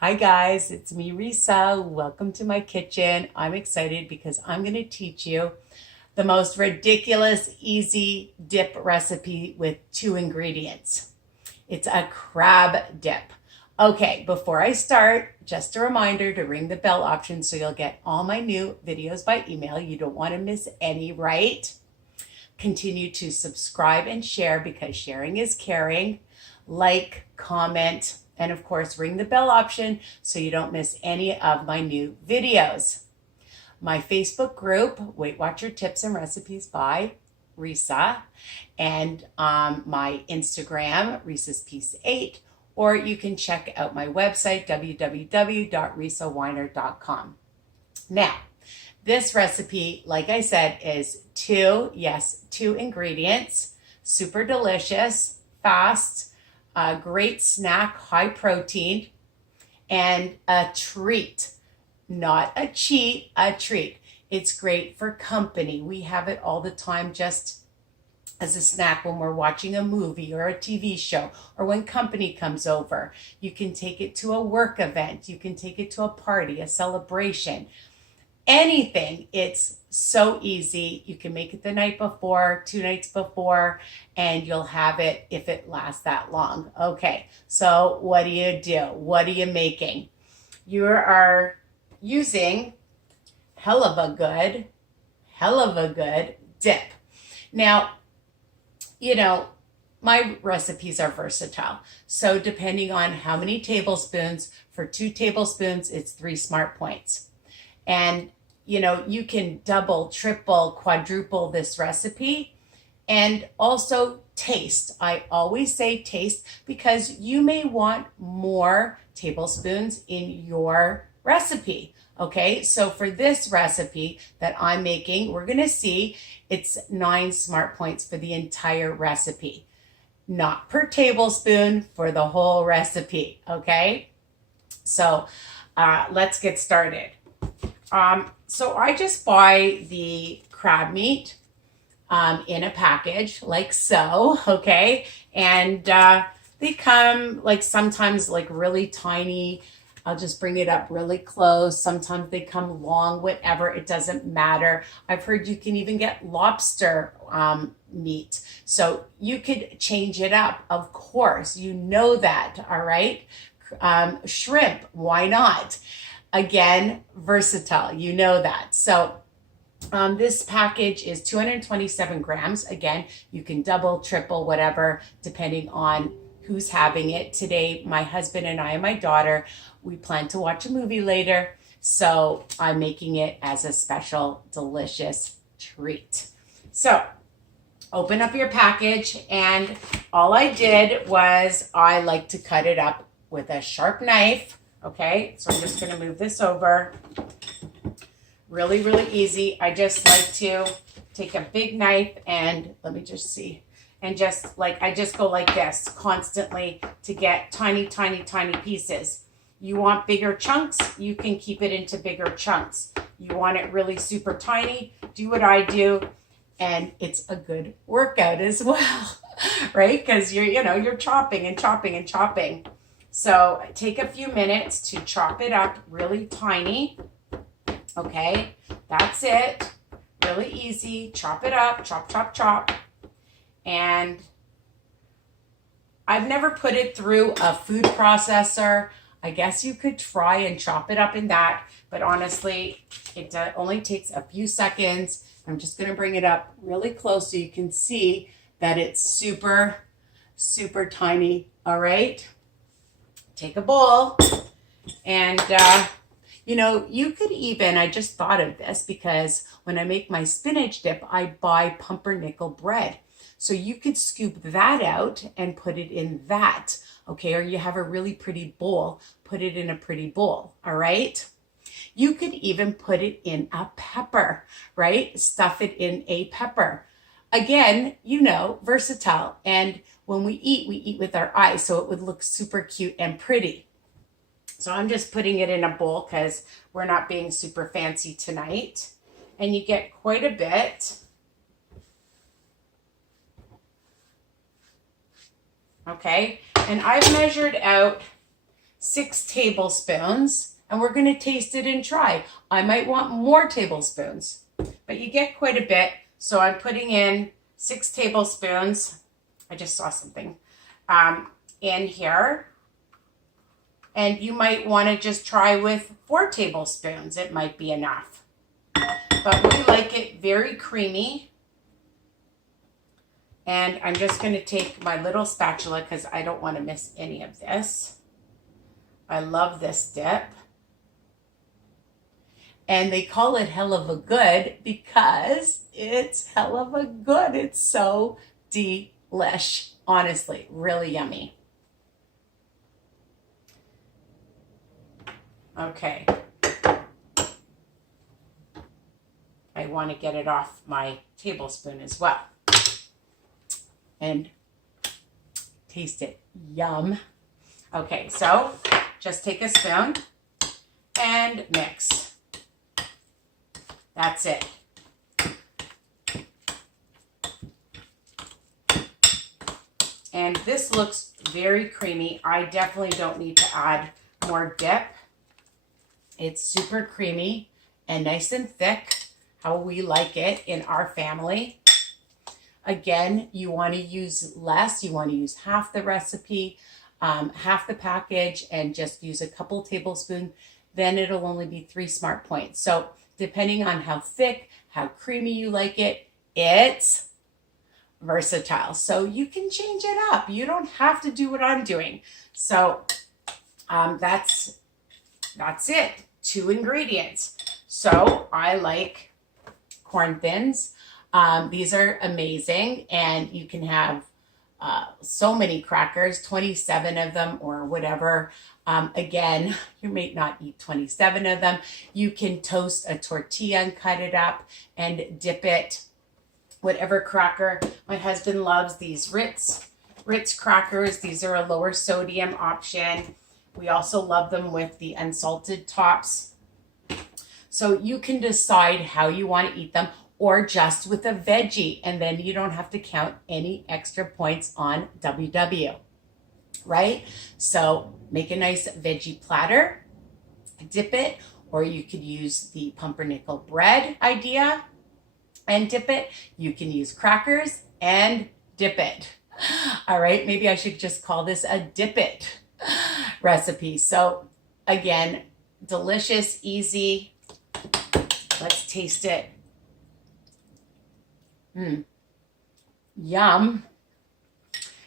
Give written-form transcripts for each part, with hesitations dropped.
Hi guys, it's me Risa. Welcome to my kitchen. I'm excited because I'm going to teach you the most ridiculous easy dip recipe with 2 ingredients. It's a crab dip. Okay, before I start, just a reminder to ring the bell option so you'll get all my new videos by email. You don't want to miss any, right? Continue to subscribe and share because sharing is caring. Like, comment, and of course, ring the bell option so you don't miss any of my new videos. My Facebook group, Weight Watcher Tips and Recipes by Risa, and my Instagram, Risa's Piece 8, or you can check out my website, www.risawiner.com. Now, this recipe, like I said, is two ingredients, super delicious, fast, a great snack, high protein, and a treat. Not a cheat, a treat. It's great for company. We have it all the time just as a snack when we're watching a movie or a TV show or when company comes over. You can take it to a work event. You can take it to a party, a celebration, anything. It's so easy. You can make it the night before, 2 nights before, and you'll have it if it lasts that long. Okay, so what do you do? What are you making? You are using Heluva Good Dip. Now, my recipes are versatile. So depending on how many tablespoons, for 2 tablespoons, it's 3 smart points. And you can double, triple, quadruple this recipe. And also taste. I always say taste because you may want more tablespoons in your recipe. Okay, so for this recipe that I'm making, we're going to see it's 9 smart points for the entire recipe. Not per tablespoon, for the whole recipe. Okay, so let's get started. So I just buy the crab meat in a package like so, okay? And they come sometimes really tiny. I'll just bring it up really close. Sometimes they come long, whatever, it doesn't matter. I've heard you can even get lobster meat. So you could change it up, of course. You know that, all right? Shrimp, why not? Again, versatile, you know that. So this package is 227 grams. Again, you can double, triple, whatever, depending on who's having it. Today, my husband and I and my daughter, we plan to watch a movie later. So I'm making it as a special, delicious treat. So open up your package, and all I did was I like to cut it up with a sharp knife. Okay, so I'm just going to move this over. Really, really easy. I just like to take a big knife and let me just see. And I just go like this constantly to get tiny, tiny, tiny pieces. You want bigger chunks, you can keep it into bigger chunks. You want it really super tiny, do what I do. And it's a good workout as well, right? Because you're chopping and chopping and chopping. So take a few minutes to chop it up really tiny. Okay, that's it. Really easy. Chop it up, chop, chop, chop. And I've never put it through a food processor. I guess you could try and chop it up in that, but honestly, it only takes a few seconds. I'm just going to bring it up really close so you can see that it's super, super tiny. All right. Take a bowl and, you could even, I just thought of this because when I make my spinach dip, I buy pumpernickel bread. So you could scoop that out and put it in that, okay? Or you have a really pretty bowl, put it in a pretty bowl, all right? You could even put it in a pepper, right? Stuff it in a pepper. Again, versatile. And when we eat with our eyes, so it would look super cute and pretty. So I'm just putting it in a bowl because we're not being super fancy tonight. And you get quite a bit. Okay, and I've measured out 6 tablespoons, and we're going to taste it and try. I might want more tablespoons, but you get quite a bit. So I'm putting in 6 tablespoons. I just saw something in here. And you might want to just try with 4 tablespoons. It might be enough. But we like it very creamy. And I'm just going to take my little spatula because I don't want to miss any of this. I love this dip. And they call it Heluva Good because it's Heluva Good. It's so delish. Honestly, really yummy. Okay. I want to get it off my tablespoon as well. And taste it. Yum. Okay, so just take a spoon and mix. That's it. And this looks very creamy. I definitely don't need to add more dip. It's super creamy and nice and thick, how we like it in our family. Again, you want to use less. You want to use half the recipe, half the package, and just use a couple tablespoons. Then it'll only be 3 smart points. So depending on how thick, how creamy you like it, it's versatile. So you can change it up. You don't have to do what I'm doing. So that's it. 2 ingredients. So I like corn thins. These are amazing, and you can have so many crackers, 27 of them or whatever. Again, you may not eat 27 of them. You can toast a tortilla and cut it up and dip it, whatever cracker. My husband loves these Ritz crackers. These are a lower sodium option. We also love them with the unsalted tops. So you can decide how you want to eat them, or just with a veggie, and then you don't have to count any extra points on WW, right? So make a nice veggie platter, dip it, or you could use the pumpernickel bread idea and dip it. You can use crackers and dip it. All right, maybe I should just call this a dip it recipe. So again, delicious, easy. Let's taste it. Yum.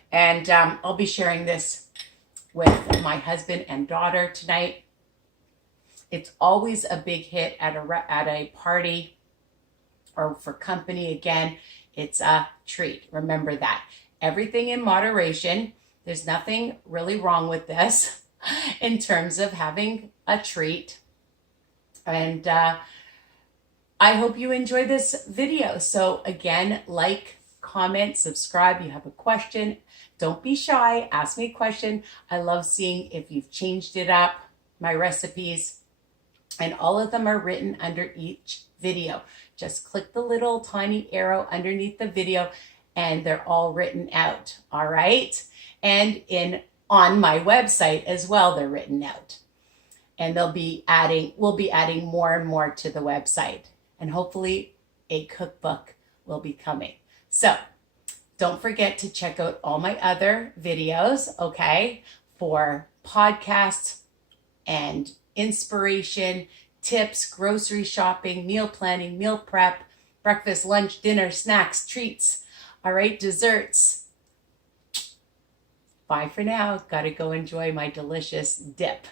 And I'll be sharing this with my husband and daughter tonight. It's always a big hit at a party or for company. Again, it's a treat. Remember that. Everything in moderation. There's nothing really wrong with this in terms of having a treat. And I hope you enjoy this video. So again, like, comment, subscribe. You have a question, don't be shy. Ask me a question. I love seeing if you've changed it up, my recipes. And all of them are written under each video. Just click the little tiny arrow underneath the video and they're all written out. All right. And on my website as well, they're written out. And we'll be adding more and more to the website. And hopefully a cookbook will be coming. So don't forget to check out all my other videos, okay, for podcasts and inspiration, tips, grocery shopping, meal planning, meal prep, breakfast, lunch, dinner, snacks, treats, all right, desserts. Bye for now. Got to go enjoy my delicious dip.